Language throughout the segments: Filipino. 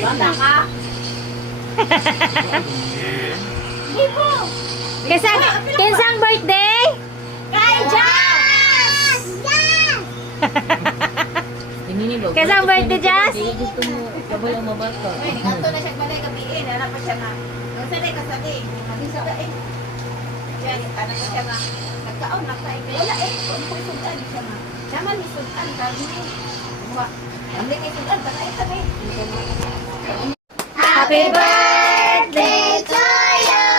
Banda ka. Kinsang birthday? Kay Jazz! Kinsang birthday, Jazz? Ito na siya balay gabiin. Ano pa siya nga? Ang sanay ka sanay. Mag-isa ka eh. Diyan, ano pa siya nga? Nagkaon na tayo. Wala eh. Kung po sudan siya nga. Naman ni sudan. Sabi mo. Ang lingay sudan. Baka ito eh. Happy birthday to you!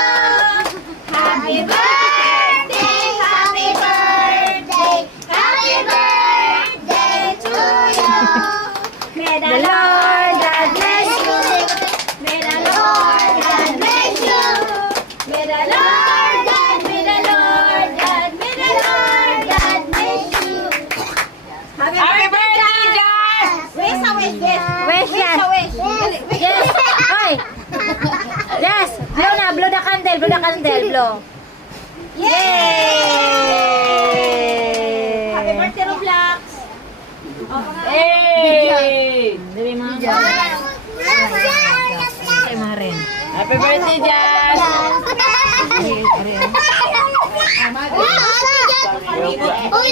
Happy birthday! Happy birthday! Happy birthday to you! May the Lord God bless you! May the Lord God bless you! May the Lord God, may the Lord God, may the Lord God bless you! Happy birthday, Jazz! Wish a wish, yes! Wish, yes! Wish! Yes! Hoy! Yes! Blow na! Blow the candle! Blow the candle! Blow! Yay! Happy birthday, Roblox! Hey! Dali mga Ay, Marin. Happy birthday, Jazz! Ari, ari. Uy,